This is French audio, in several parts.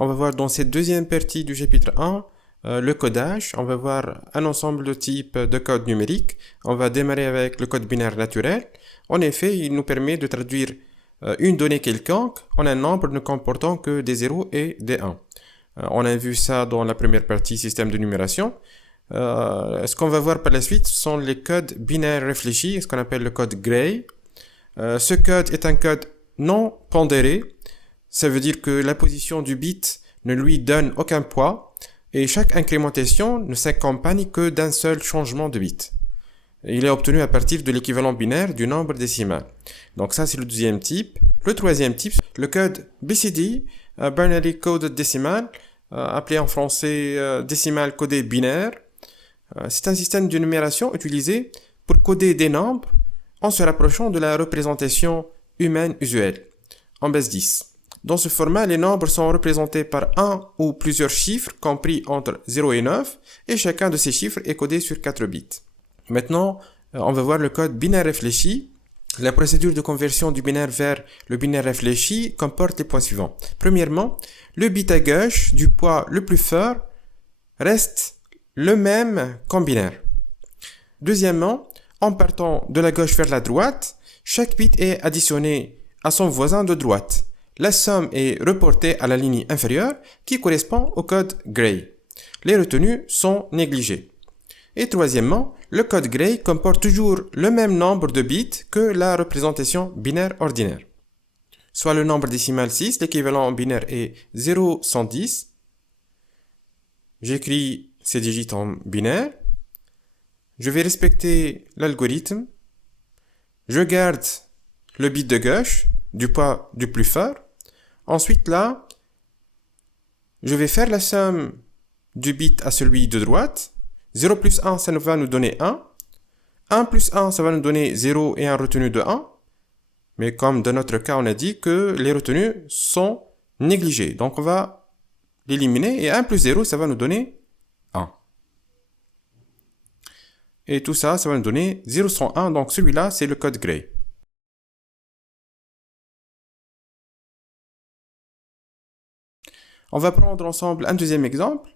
On va voir dans cette deuxième partie du chapitre 1 le codage. On va voir un ensemble de types de codes numériques. On va démarrer avec le code binaire naturel. En effet, il nous permet de traduire une donnée quelconque en un nombre ne comportant que des 0 et des 1. On a vu ça dans la première partie système de numération. Ce qu'on va voir par la suite sont les codes binaires réfléchis, ce qu'on appelle le code Gray. Ce code est un code non pondéré. Ça veut dire que la position du bit ne lui donne aucun poids et chaque incrémentation ne s'accompagne que d'un seul changement de bit. Il est obtenu à partir de l'équivalent binaire du nombre décimal. Donc ça, c'est le deuxième type. Le troisième type, le code BCD, Binary Coded Decimal, appelé en français décimal codé binaire. C'est un système de numération utilisé pour coder des nombres en se rapprochant de la représentation humaine usuelle, en base 10. Dans ce format, les nombres sont représentés par un ou plusieurs chiffres compris entre 0 et 9, et chacun de ces chiffres est codé sur 4 bits. Maintenant, on va voir le code binaire réfléchi. La procédure de conversion du binaire vers le binaire réfléchi comporte les points suivants. Premièrement, le bit à gauche du poids le plus fort reste le même qu'en binaire. Deuxièmement, en partant de la gauche vers la droite, chaque bit est additionné à son voisin de droite. La somme est reportée à la ligne inférieure qui correspond au code Gray. Les retenues sont négligées. Et troisièmement, le code Gray comporte toujours le même nombre de bits que la représentation binaire ordinaire. Soit le nombre décimal 6, l'équivalent en binaire est 0,110. J'écris ces digits en binaire. Je vais respecter l'algorithme. Je garde le bit de gauche du poids du plus fort. Ensuite, là, je vais faire la somme du bit à celui de droite. 0 plus 1, ça va nous donner 1. 1 plus 1, ça va nous donner 0 et un retenu de 1. Mais comme dans notre cas, on a dit que les retenues sont négligées. Donc, on va l'éliminer. Et 1 plus 0, ça va nous donner 1. Et tout ça, ça va nous donner 0,101. Donc, celui-là, c'est le code Gray. On va prendre ensemble un deuxième exemple.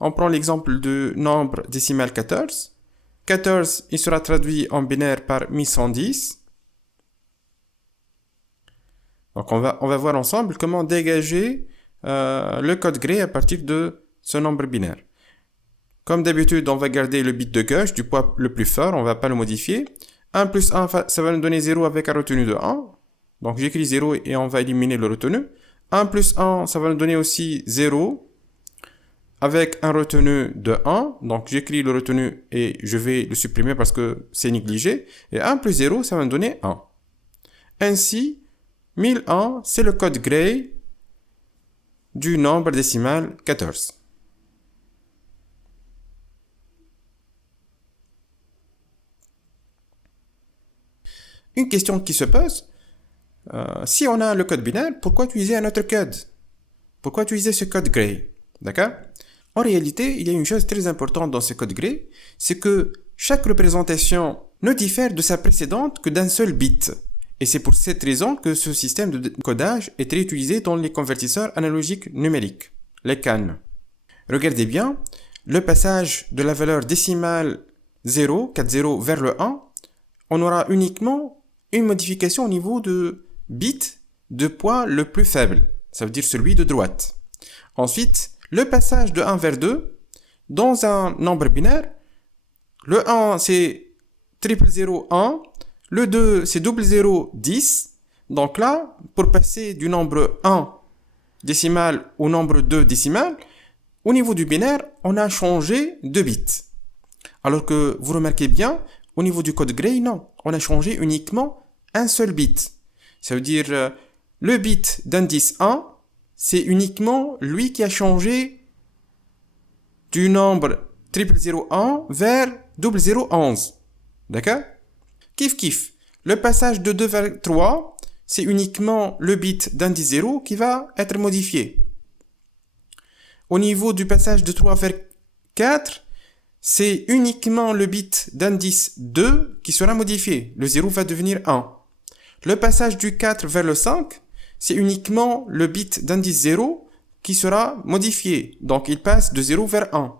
On prend l'exemple du nombre décimal 14. 14, il sera traduit en binaire par 1110. Donc on va voir ensemble comment dégager le code Gray à partir de ce nombre binaire. Comme d'habitude, on va garder le bit de gauche du poids le plus fort, on ne va pas le modifier. 1 plus 1, ça va nous donner 0 avec un retenu de 1. Donc j'écris 0 et on va éliminer le retenu. 1 plus 1, ça va nous donner aussi 0 avec un retenu de 1. Donc j'écris le retenu et je vais le supprimer parce que c'est négligé. Et 1 plus 0, ça va nous donner 1. Ainsi, 1001, c'est le code Gray du nombre décimal 14. Une question qui se pose, si on a le code binaire, pourquoi utiliser un autre code? Pourquoi utiliser ce code Gray? D'accord? En réalité, il y a une chose très importante dans ce code Gray, c'est que chaque représentation ne diffère de sa précédente que d'un seul bit. Et c'est pour cette raison que ce système de codage est très utilisé dans les convertisseurs analogiques numériques, les CAN. Regardez bien, le passage de la valeur décimale 0, 40 vers le 1, on aura uniquement une modification au niveau de bit de poids le plus faible, ça veut dire celui de droite. Ensuite, le passage de 1 vers 2, dans un nombre binaire, le 1 c'est 00001, le 2 c'est 0010, donc là, pour passer du nombre 1 décimal au nombre 2 décimal, au niveau du binaire, on a changé de bits. Alors que vous remarquez bien, au niveau du code Gray, non, on a changé uniquement un seul bit. Ça veut dire, le bit d'indice 1, c'est uniquement lui qui a changé du nombre 0001 vers 0011. D'accord? Kiff. Le passage de 2 vers 3, c'est uniquement le bit d'indice 0 qui va être modifié. Au niveau du passage de 3 vers 4, c'est uniquement le bit d'indice 2 qui sera modifié. Le 0 va devenir 1. Le passage du 4 vers le 5, c'est uniquement le bit d'indice 0 qui sera modifié. Donc, il passe de 0 vers 1.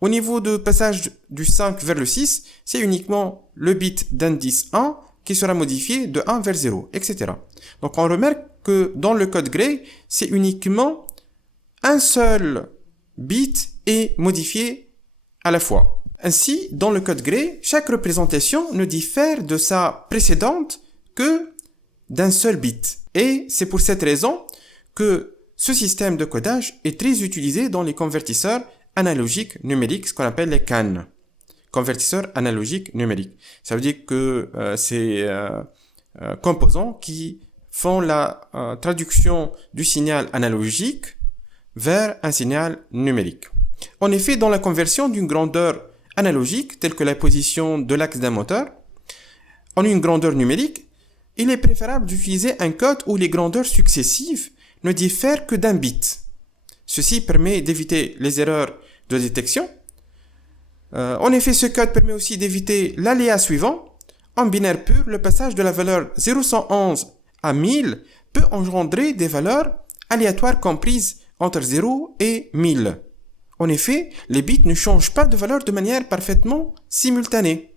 Au niveau de passage du 5 vers le 6, c'est uniquement le bit d'indice 1 qui sera modifié de 1 vers 0, etc. Donc, on remarque que dans le code Gray, c'est uniquement un seul bit est modifié à la fois. Ainsi, dans le code Gray, chaque représentation ne diffère de sa précédente que d'un seul bit. Et c'est pour cette raison que ce système de codage est très utilisé dans les convertisseurs analogiques numériques, ce qu'on appelle les CAN. Convertisseurs analogiques numériques. Ça veut dire que ces composants qui font la traduction du signal analogique vers un signal numérique. En effet, dans la conversion d'une grandeur analogique, telle que la position de l'axe d'un moteur, en une grandeur numérique, il est préférable d'utiliser un code où les grandeurs successives ne diffèrent que d'un bit. Ceci permet d'éviter les erreurs de détection. En effet, ce code permet aussi d'éviter l'aléa suivant. En binaire pur, le passage de la valeur 0111 à 1000 peut engendrer des valeurs aléatoires comprises entre 0 et 1000. En effet, les bits ne changent pas de valeur de manière parfaitement simultanée.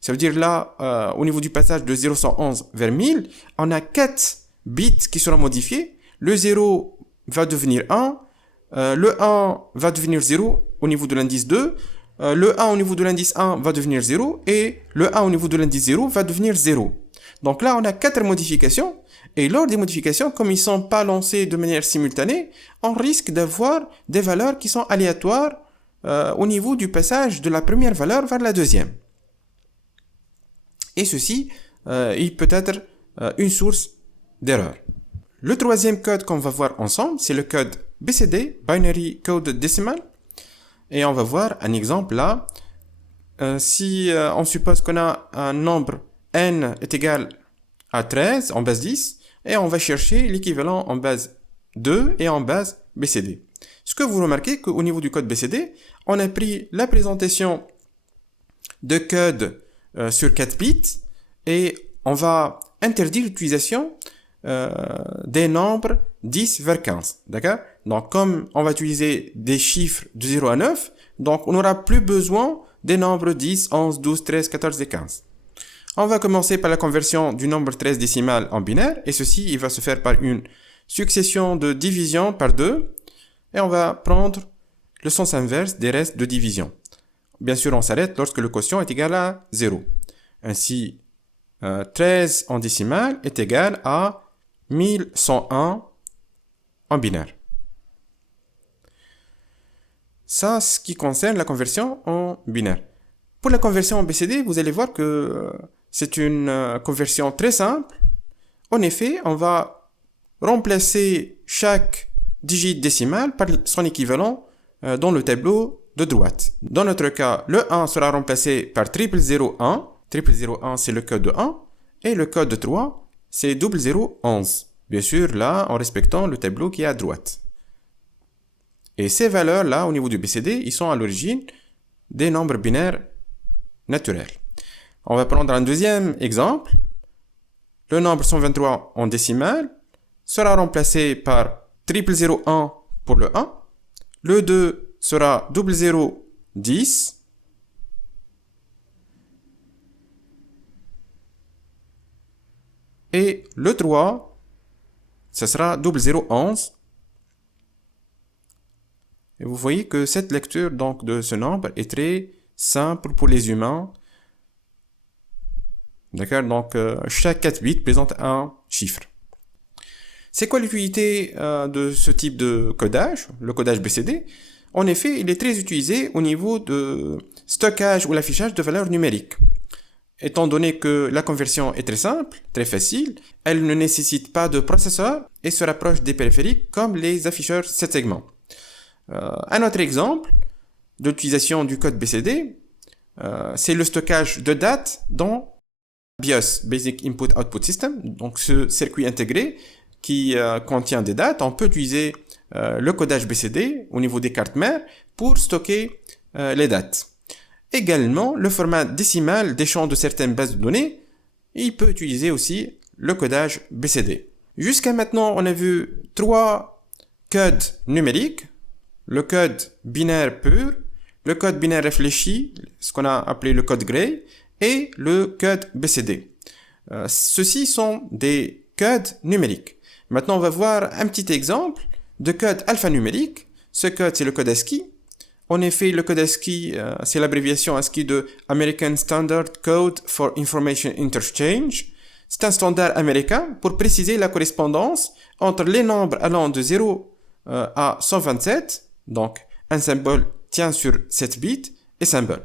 Ça veut dire là, au niveau du passage de 0111 vers 1000, on a 4 bits qui seront modifiés. Le 0 va devenir 1, le 1 va devenir 0 au niveau de l'indice 2, le 1 au niveau de l'indice 1 va devenir 0 et le 1 au niveau de l'indice 0 va devenir 0. Donc là, on a 4 modifications et lors des modifications, comme ils ne sont pas lancés de manière simultanée, on risque d'avoir des valeurs qui sont aléatoires au niveau du passage de la première valeur vers la deuxième. Et ceci, il peut être une source d'erreur. Le troisième code qu'on va voir ensemble, c'est le code BCD, Binary Code Decimal. Et on va voir un exemple là. Si on suppose qu'on a un nombre n est égal à 13 en base 10, et on va chercher l'équivalent en base 2 et en base BCD. Ce que vous remarquez qu'au niveau du code BCD, on a pris la présentation de code sur 4 bits et on va interdire l'utilisation des nombres 10 vers 15. D'accord? Donc, comme on va utiliser des chiffres de 0 à 9, donc on n'aura plus besoin des nombres 10, 11, 12, 13, 14 et 15. On va commencer par la conversion du nombre 13 décimal en binaire, et ceci, il va se faire par une succession de division par 2, et on va prendre le sens inverse des restes de division. Bien sûr, on s'arrête lorsque le quotient est égal à 0. Ainsi, 13 en décimal est égal à 1101 en binaire. Ça, ce qui concerne la conversion en binaire. Pour la conversion en BCD, vous allez voir que c'est une conversion très simple. En effet, on va remplacer chaque digit décimal par son équivalent dans le tableau de droite. Dans notre cas, le 1 sera remplacé par 0001. 0001, c'est le code de 1. Et le code de 3, c'est 0011. Bien sûr, là, en respectant le tableau qui est à droite. Et ces valeurs-là, au niveau du BCD, ils sont à l'origine des nombres binaires naturels. On va prendre un deuxième exemple. Le nombre 123 en décimal sera remplacé par 0001 pour le 1. Le 2 sera 0010. Et le 3, ce sera 0011. Et vous voyez que cette lecture donc de ce nombre est très simple pour les humains. D'accord? Donc, chaque 4 bits présente un chiffre. C'est quoi l'utilité de ce type de codage, le codage BCD? En effet, il est très utilisé au niveau de stockage ou l'affichage de valeurs numériques. Étant donné que la conversion est très simple, très facile, elle ne nécessite pas de processeur et se rapproche des périphériques comme les afficheurs 7 segments. Un autre exemple d'utilisation du code BCD, c'est le stockage de date dans BIOS, Basic Input Output System, donc ce circuit intégré qui contient des dates. On peut utiliser le codage BCD au niveau des cartes mères pour stocker les dates. Également, le format décimal des champs de certaines bases de données, il peut utiliser aussi le codage BCD. Jusqu'à maintenant, on a vu 3 code numérique, le code binaire pur, le code binaire réfléchi, ce qu'on a appelé le code Gray, et le code BCD. Ceux-ci sont des codes numériques. Maintenant, on va voir un petit exemple de code alphanumérique. Ce code, c'est le code ASCII. En effet, le code ASCII, c'est l'abréviation ASCII de American Standard Code for Information Interchange. C'est un standard américain pour préciser la correspondance entre les nombres allant de 0 à 127. Donc, un symbole tient sur 7 bits et symbole.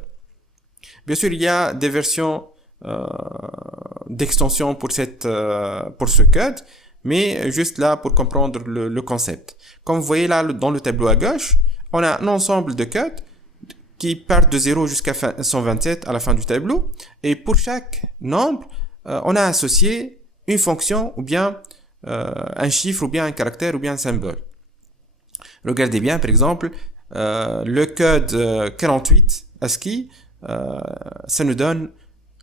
Bien sûr, il y a des versions d'extension pour ce code, mais juste là pour comprendre le concept. Comme vous voyez là dans le tableau à gauche, on a un ensemble de codes qui partent de 0 jusqu'à 127 à la fin du tableau. Et pour chaque nombre, on a associé une fonction ou bien un chiffre ou bien un caractère ou bien un symbole. Regardez bien, par exemple, le code 48 ASCII, ça nous donne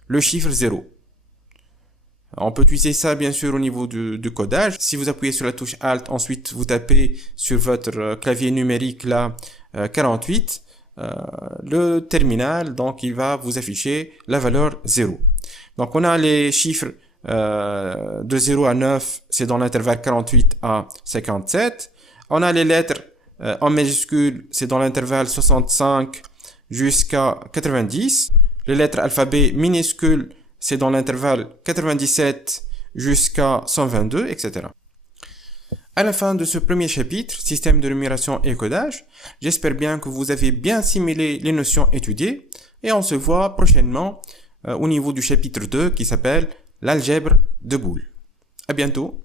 le chiffre 0. On peut utiliser ça bien sûr au niveau du codage. Si vous appuyez sur la touche Alt, ensuite vous tapez sur votre clavier numérique là 48, le terminal, donc il va vous afficher la valeur 0. Donc on a les chiffres de 0 à 9, c'est dans l'intervalle 48 à 57. On a les lettres en majuscule, c'est dans l'intervalle 65 jusqu'à 90. Les lettres alphabet minuscules, c'est dans l'intervalle 97 jusqu'à 122, etc. À la fin de ce premier chapitre, système de numération et codage, j'espère bien que vous avez bien assimilé les notions étudiées et on se voit prochainement au niveau du chapitre 2 qui s'appelle l'algèbre de Boole. À bientôt.